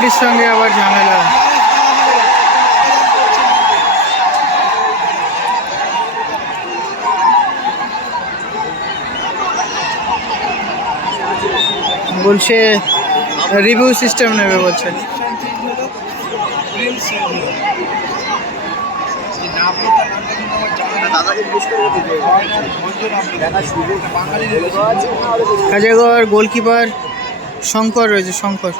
রেফরির সঙ্গে আবার ঝামেলা। বলছে রিভিউ সিস্টেম নেবে বলছে। কাজাগর গোলকিপার শঙ্কর রয়েছে শঙ্কর।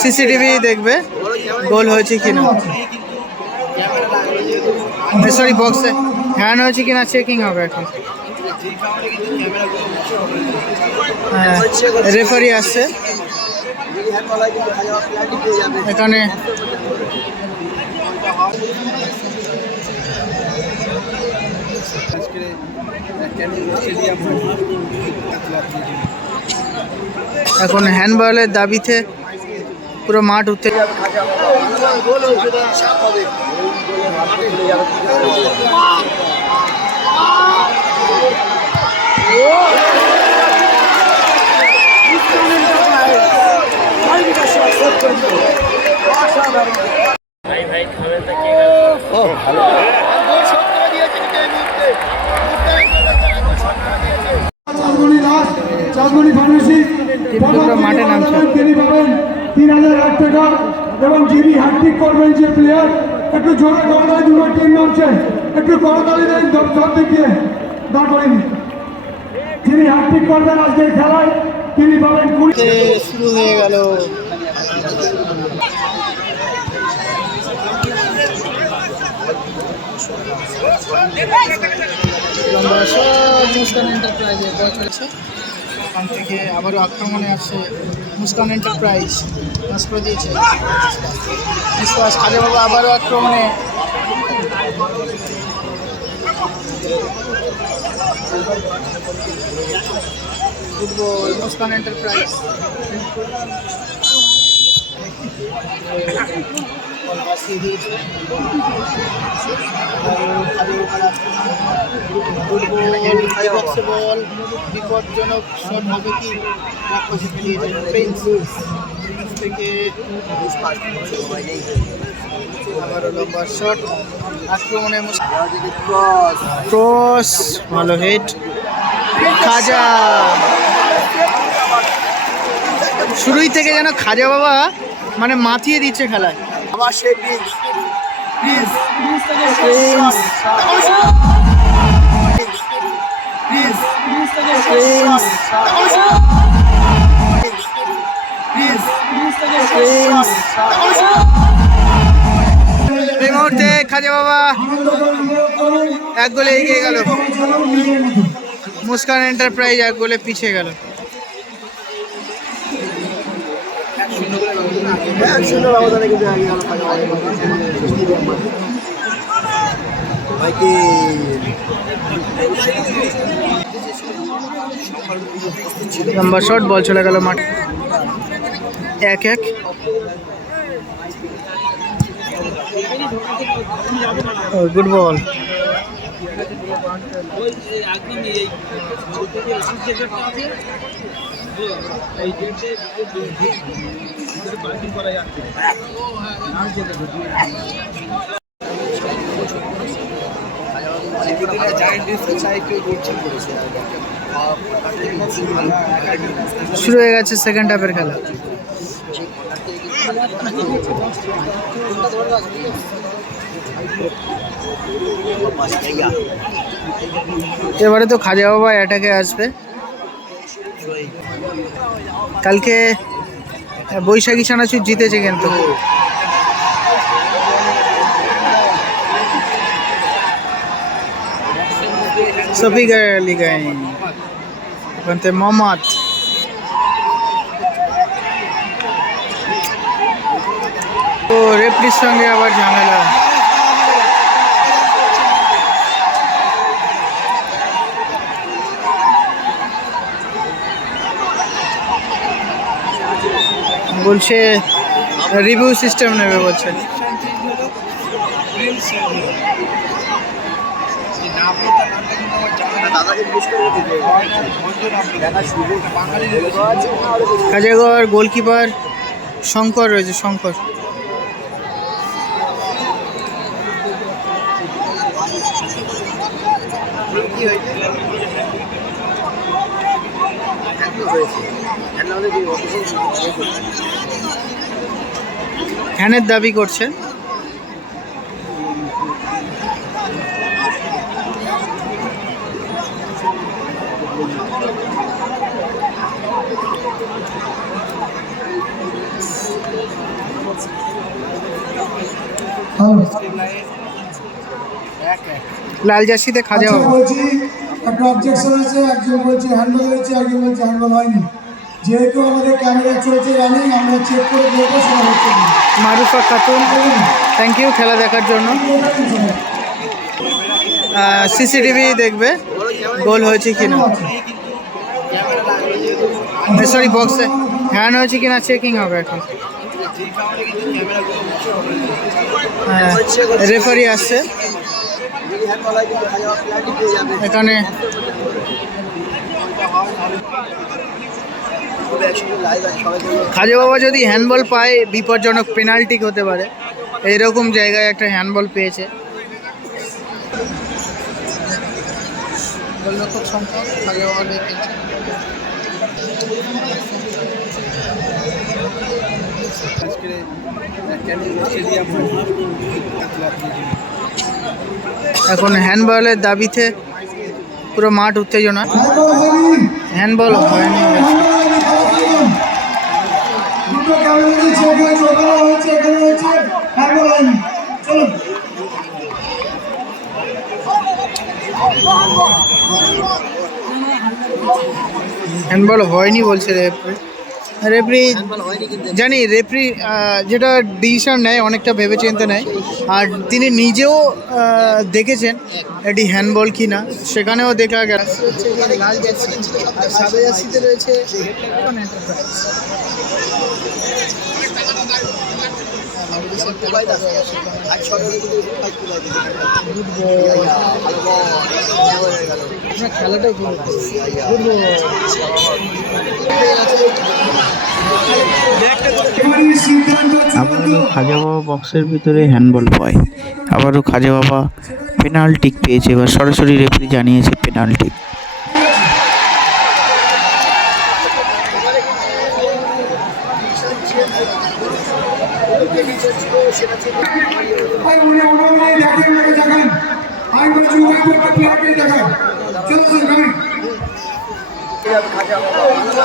সিসিটিভি দেখবে, গোল হয়েছে কিনা। সরি বক্সে হ্যান্ড হয়েছে কিনা চেকিং হবে এখন। রেফারি আসছে। এখানে এখন হ্যান্ডবলের দাবিতে পুরো মাঠ উঠতে চাঁদমণি দাস চাঁদমণি ফার্মেসি মাঠে নামছে। তিনি পাবেন তিন হাজার আট টাকা এবং যিনি হ্যাট্রিক করবেন যে প্লেয়ার একটু জোরে করতালি দুটো টিম নামছে। একটু করতালি দেন সব দেখিয়ে দাঁড় করেন। যিনি হ্যাট্রিক করবেন আজকের খেলায় তিনি পাবেন কুড়ি শুরু হয়ে গেল। সব মুস্কান এন্টারপ্রাইজের বল চলেছে ওখান থেকে আবারও আক্রমণে আসছে মুস্কান এন্টারপ্রাইজ পাস করে দিয়েছে খাজা বাবা আবারও আক্রমণে। মুস্কান এন্টারপ্রাইজ দিয়েছে বল বিপজ্জনক শট হবে কি? পক্ষে ফেলিয়েছে প্রিন্স প্রিন্স থেকে আবারও লম্বা শট আক্রমণে ক্রস ভালো হেড খাজা। শুরুই থেকে যেন খাজা বাবা মানে মাতিয়ে দিচ্ছে খেলায়। আবার সেই Prince Prince Prince Prince Prince Prince এই মুহূর্তে খাজা বাবা এক গোলে এগিয়ে গেল। মুস্কান এন্টারপ্রাইজ এক গোলে পিছিয়ে গেল। একশো ব্যবধানে কিন্তু আগে ভাইকে লম্বা শট বল চলে গেল মাঠ। এক এক। গুড বল শুরু হয়ে গেছে সেকেন্ড হাফের খেলা। এবারে তো খাজা বাবা অ্যাটাকে আসবে। কালকে বৈশাখী চানাচুর জিতেছে কিন্তু। সফিকা লিগাই ওখান মোহাম্মদ তো রেফরির সঙ্গে আবার ঝামেলা। বলছে রিভিউ সিস্টেম নেবে বলছে? খাজাগড় গোলকিপার শঙ্কর রয়েছে শঙ্কর কি হয়েছে হ্যানের দাবি করছে। লাল জার্সিতে খাজা আচ্ছা বলছি একটা অবজেকশন আছে, একজন বলছে হ্যান্ডেল হয়েছে, একজন বলছে হ্যান্ডেল হয়নি। যেহেতু আমাদের ক্যামেরা চলছে রানিং আমরা চেক করে দেখব সেটা হচ্ছে। মারুফা খাতুন থ্যাংক ইউ খেলা দেখার জন্য। সিসিটিভি দেখবে, গোল হয়েছে কিনা। সরি বক্সে হ্যান হয়েছে কিনা চেকিং হবে এখন। হ্যাঁ রেফারি আসছে। এখানে সবাই বলল খাজা বাবা যদি হ্যান্ডবল পায় বিপজ্জনক পেনাল্টি হতে পারে। এইরকম জায়গায় একটা হ্যান্ডবল পেয়েছে। গোলরক্ষক সংখ্যা খাজা বাবা নিয়ে খেলছে এখন হ্যান্ডবলের দাবিতে পুরো মাঠ উত্তেজনা। হ্যান্ডবল হয়নি হ্যান্ডবল হয়নি বলছে রেফরি রেফরি জানি রেফরি যেটা ডিসিশন নেয় অনেকটা ভেবেচিন্তে নেয়। আর তিনি নিজেও দেখেছেন এটি হ্যান্ডবল কি না সেখানেও দেখা গেল। রয়েছে খেলাটাও আবারও খাজা বাবা বক্সের ভিতরে হ্যান্ডবল পায় আবারও খাজা বাবা পেনাল্টি পেয়েছে, এবার সরাসরি রেফারি জানিয়েছে পেনাল্টি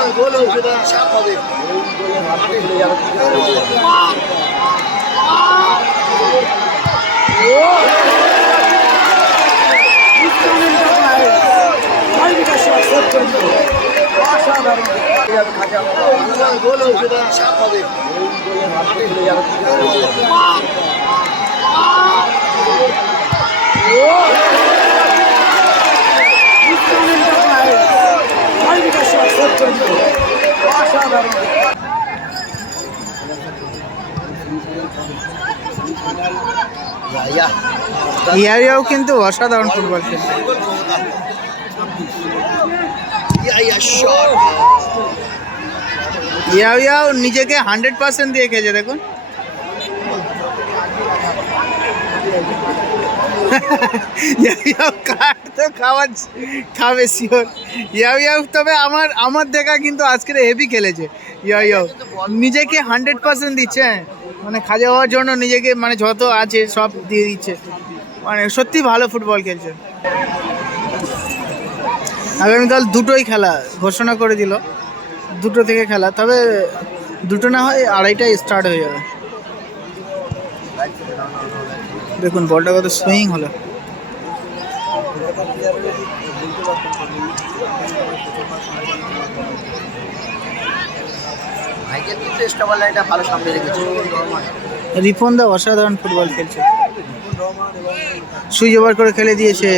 ওনার নিয়ে দেখেন ওনাকে দেখান আমি বলছি উভয় পক্ষ প্লেয়ারকে দেখান চলো স্যার গাড়ি গোল হয়েছে না সাপ হবে ওই গোলে মাঠে চলে যাবে গোল হয়েছে না সাপ হবে ওই গোলে মাঠে চলে যাবে ইয়া ইয়ারিয়াও কিন্তু অসাধারণ ফুটবল খেলছে ইয়া ইয়া ইয়াও নিজেকে হান্ড্রেড পার্সেন্ট দিয়ে খেয়েছে দেখুন। ইয়াও কাঠ তো খাওয়া খাবে শিওর ইয়াও ইয়াও তবে আমার আমার দেখা কিন্তু আজকের হেভি খেলেছে। ইয়াও ইয়াও নিজেকে হান্ড্রেড পার্সেন্ট দিচ্ছে হ্যাঁ। মানে খাজা হওয়ার জন্য নিজেকে মানে যত আছে সব দিয়ে দিচ্ছে। মানে সত্যি ভালো ফুটবল খেলছে। আগামীকাল দুটোই খেলা ঘোষণা করে দিল। দুটো থেকে খেলা তবে দুটো না হয় আড়াইটায় স্টার্ট হয়ে যাবে। দেখুন বলটা কত সুইং হলো। রিপন দা অসাধারণ ফুটবল খেলছে। সুইচ ওভার করে খেলে দিয়েছে